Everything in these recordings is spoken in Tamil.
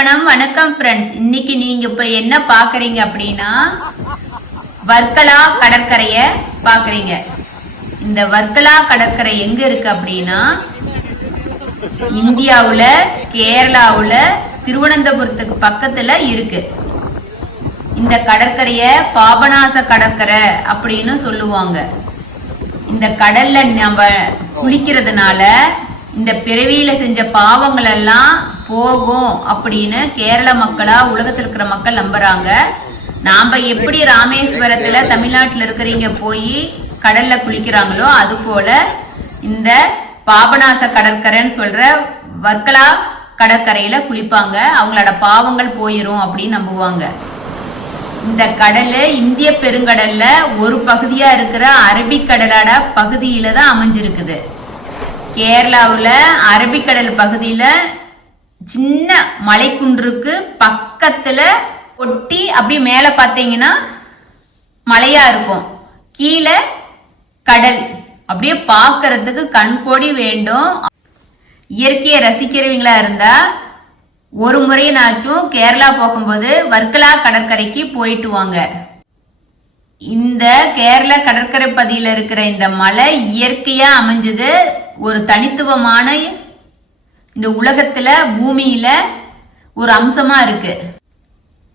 பார்ப்பனம். வணக்கம் ஃப்ரெண்ட்ஸ். இன்னைக்கு நீங்க இப்ப என்ன பாக்குறீங்க அப்படின்னா வர்க்கலா கடற்கரைய பாக்குறீங்க. இந்த வர்க்கலா கடற்கரை எங்க இருக்கு அப்படின்னா இந்தியாவுல கேரளாவுல திருவனந்தபுரத்துக்கு பக்கத்துல இருக்கு. இந்த கடற்கரைய பாபநாச கடற்கரை அப்படின்னு சொல்லுவாங்க. இந்த கடல்ல நம்ம குளிக்கிறதுனால இந்த பிறவியில செஞ்ச பாவங்கள் எல்லாம் போகும் அப்படின்னு கேரள மக்களா உலகத்தில் இருக்கிற மக்கள் நம்புறாங்க. நாம எப்படி ராமேஸ்வரத்துல தமிழ்நாட்டுல இருக்கிறீங்க போய் கடல்ல குளிக்கிறாங்களோ அது போல இந்த பாபநாச கடற்கரைன்னு சொல்ற வர்க்கலா கடற்கரையில குளிப்பாங்க. அவங்களோட பாவங்கள் போயிரும் அப்படின்னு நம்புவாங்க. இந்த கடல் இந்திய பெருங்கடல்ல ஒரு பகுதியா இருக்கிற அரபிக்கடலோட பகுதியில தான் அமைஞ்சிருக்குது. கேரளாவுல அரபிக்கடல் பகுதியில சின்ன மலைக்குன்றுக்கு பக்கத்துல ஒட்டி அப்படி மேல பாத்தீங்கன்னா மலையா இருக்கும், கீழே கடல். அப்படியே பாக்குறதுக்கு கண்கோடி வேண்டும். இயற்கையை ரசிக்கிறவங்களா இருந்தா ஒரு முறையினாச்சும் கேரளா போகும்போது வர்க்கலா கடற்கரைக்கு போயிட்டு வாங்க. இந்த கேரள கடற்கரை பகுதியில இருக்கிற இந்த மலை இயற்கையா அமைஞ்சது. ஒரு தனித்துவமான இந்த உலகத்துல பூமியில ஒரு அம்சமா இருக்கு.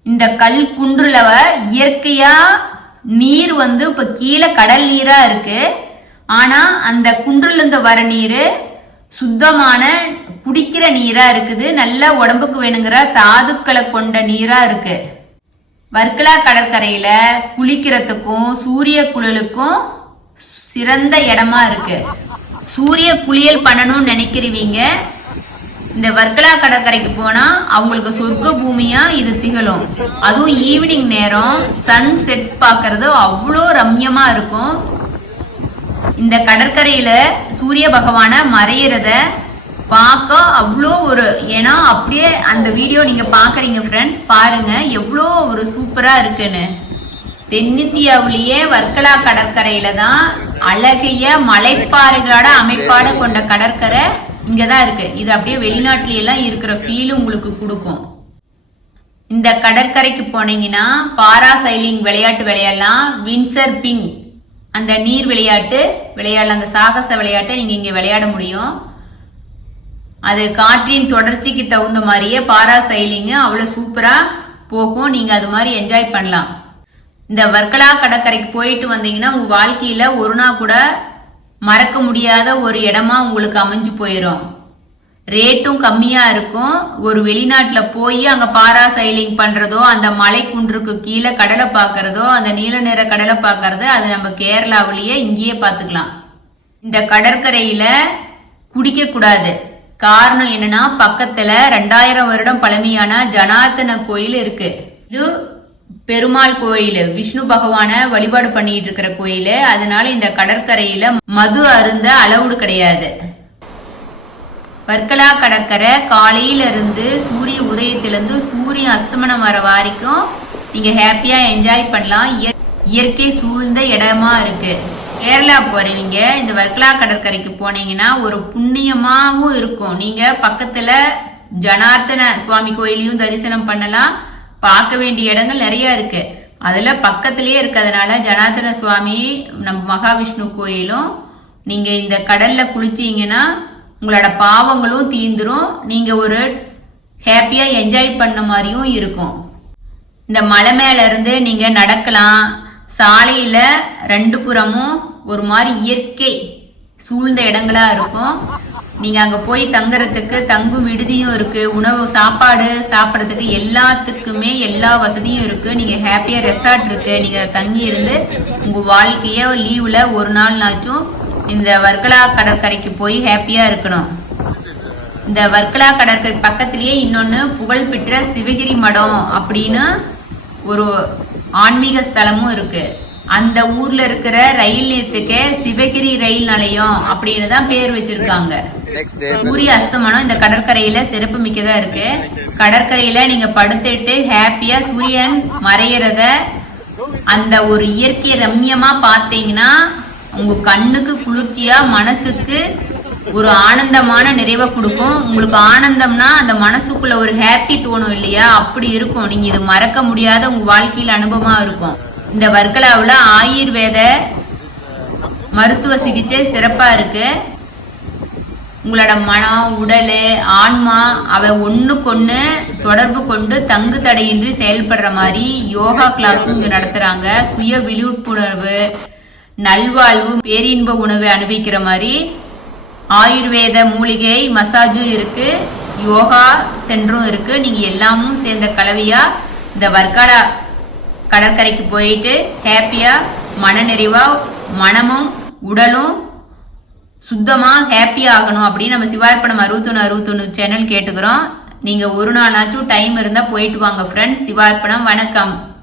இந்த கல் குன்றுல இயற்கையா நீர் இப்ப கீழே கடல் நீரா இருக்கு. ஆனா அந்த குன்றுல இருந்து வர நீர் சுத்தமான குடிக்கிற நீரா இருக்குது. நல்ல உடம்புக்கு வேணுங்கிற தாதுக்களை கொண்ட நீரா இருக்கு. வர்க்கலா கடற்கரையில குளிக்கிறதுக்கும் சூரிய குளியலுக்கும் சிறந்த இடமா இருக்கு. சூரிய குளியல் பண்ணணும்னு நினைக்கிறவங்க இந்த வர்க்கலா கடற்கரைக்கு போனா அவங்களுக்கு சொர்க்க பூமியா இது திகழும். அதுவும் ஈவினிங் நேரம் சன் செட் பாக்குறது அவ்வளோ ரம்யமா இருக்கும். இந்த கடற்கரையில சூரிய பகவான மறையிறத பார்க்க அவ்வளோ ஒரு ஏன்னா அப்படியே அந்த வீடியோ நீங்க பாக்குறீங்க ஃப்ரெண்ட்ஸ். பாருங்க எவ்வளோ ஒரு சூப்பரா இருக்குன்னு. தென்னிந்தியாவிலேயே வர்க்கலா கடற்கரையில தான் அழகிய மலைப்பாறைகளோட அமைப்பாடு கொண்ட கடற்கரை இங்கதான் இருக்கு. இது அப்படியே வெளிநாட்டுல எல்லாம் இருக்கிற ஃபீல் உங்களுக்கு கொடுக்கும். இந்த கடற்கரைக்கு போனீங்கன்னா பாரா சைலிங் விளையாட்டு விளையாடலாம். வின்சர் பிங் அந்த நீர் விளையாட்டு விளையாடலாம். அந்த சாகச விளையாட்டை நீங்க இங்க விளையாட முடியும். அது காற்றின் தொடர்ச்சிக்கு தகுந்த மாதிரியே பாரா சைலிங் அவ்வளவு சூப்பரா போகும். நீங்க அது மாதிரி என்ஜாய் பண்ணலாம். இந்த வர்க்கலா கடற்கரைக்கு போயிட்டு வந்தீங்கன்னா உங்க வாழ்க்கையில ஒரு நாள் கூட மறக்க முடியாத ஒரு இடமா உங்களுக்கு அமைஞ்சு போயிடும். ரேட்டும் கம்மியா இருக்கும். ஒரு வெளிநாட்டுல போய் அங்க பாரா சைலிங் பண்றதோ அந்த மலை குன்றுக்கு கீழே கடலை பாக்குறதோ அந்த நீல நிற கடலை பாக்குறது அது நம்ம கேரளாவிலேயே இங்கேயே பாத்துக்கலாம். இந்த கடற்கரையில குடிக்க கூடாது. காரணம் என்னன்னா பக்கத்துல 2000 வருடம் பழமையான ஜனார்த்தன கோயில் இருக்கு. இது பெருமாள் கோயில், விஷ்ணு பகவான வழிபாடு பண்ணிட்டு இருக்கிற கோயில். அதனால இந்த கடற்கரையில மது அருந்த அளவுடு கிடையாது. வர்க்கலா கடற்கரை காலையில இருந்து சூரிய உதயத்திலிருந்து சூரிய அஸ்தமனம் வர வரைக்கும் நீங்க ஹாப்பியா என்ஜாய் பண்ணலாம். இயற்கை சூழ்ந்த இடமா இருக்கு. கேரளா போறீங்க இந்த வர்க்கலா கடற்கரைக்கு போனீங்கன்னா ஒரு புண்ணியமாவும் இருக்கும். நீங்க பக்கத்துல ஜனார்த்தன சுவாமி கோயிலையும் தரிசனம் பண்ணலாம். பார்க்க வேண்டிய இடங்கள் நிறைய இருக்கு. அதுல பக்கத்திலேயே இருக்கிறதுனால ஜனார்த்தன சுவாமி நம்ம மகாவிஷ்ணு கோயிலும் நீங்க இந்த கடல்ல குளிச்சீங்கன்னா உங்களோட பாவங்களும் தீந்துரும். நீங்க ஒரு ஹாப்பியா என்ஜாய் பண்ண மாதிரியும் இருக்கும். இந்த மலை மேல இருந்து நீங்க நடக்கலாம். சாலையில 2 புறமும் ஒரு மாதிரி இயற்கை சூழ்ந்த இடங்களா இருக்கும். நீங்க அங்க போய் தங்குறதுக்கு தங்கும் விடுதியும் இருக்கு. உணவு சாப்பாடு சாப்பிடறதுக்கு எல்லாத்துக்குமே எல்லா வசதியும் இருக்கு. நீங்க ஹாப்பியா ரெசார்ட் இருக்கு. நீங்க தங்கி இருந்து உங்க வாழ்க்கைய லீவ்ல ஒரு நாள்னாச்சும் இந்த வர்க்கலா கடற்கரைக்கு போய் ஹாப்பியா இருக்கணும். இந்த வர்க்கலா கடற்கரை பக்கத்திலேயே இன்னொன்னு புகழ்பெற்ற சிவகிரி மடம் அப்படின்னு ஒரு ஆன்மீக ஸ்தலமும் இருக்கு. அந்த ஊர்ல இருக்கிற ரயில் நிலையத்துக்கு சிவகிரி ரயில் நிலையம் அப்படின்னு தான் பேர் வச்சிருக்காங்க. சூரிய அஸ்தமனம் இந்த கடற்கரையில சிறப்பு மிக்கதா இருக்கு. கடற்கரையில நீங்க படுத்துட்டு ஹாப்பியா சூரியன் மறையறத அந்த ஒரு இயற்கை ரம்யமா பாத்தீங்கன்னா உங்க கண்ணுக்கு குளிர்ச்சியா மனசுக்கு ஒரு ஆனந்தமான நிறைவை கொடுக்கும். உங்களுக்கு ஆனந்தம்னா அந்த மனசுக்குள்ள ஒரு ஹாப்பி தோணும் இல்லையா, அப்படி இருக்கும். நீங்க இது மறக்க முடியாத உங்க வாழ்க்கையில் அனுபவமா இருக்கும். இந்த வர்க்கலாவுல ஆயுர்வேத மருத்துவ சிகிச்சை சிறப்பா இருக்கு. உங்களோட மனம், உடல், ஆன்மா அவை ஒண்ணுக்கொண்ணு தொடர்பு கொண்டு தங்கு தடையின்றி செயல்படுற மாதிரி யோகா கிளாஸும் இங்க நடத்துறாங்க. சுய விழிப்புணர்வு, நல்வாழ்வு, பேரின்ப உணவை அனுபவிக்கிற மாதிரி ஆயுர்வேத மூலிகை மசாஜும் இருக்கு, யோகா சென்டரும் இருக்கு. நீங்க எல்லாமும் சேர்ந்த கலவையா இந்த வர்க்காலா கடற்கரைக்கு போயிட்டு ஹாப்பியா மன நிறைவா மனமும் உடலும் சுத்தமா ஹாப்பியா ஆகணும் அப்படின்னு நம்ம சிவார்ப்பணம் 6161 சேனல் கேட்டுக்கிறோம். நீங்க ஒரு நாளாச்சும் டைம் இருந்தா போயிட்டு வாங்க ஃப்ரெண்ட்ஸ். சிவார்ப்பணம். வணக்கம்.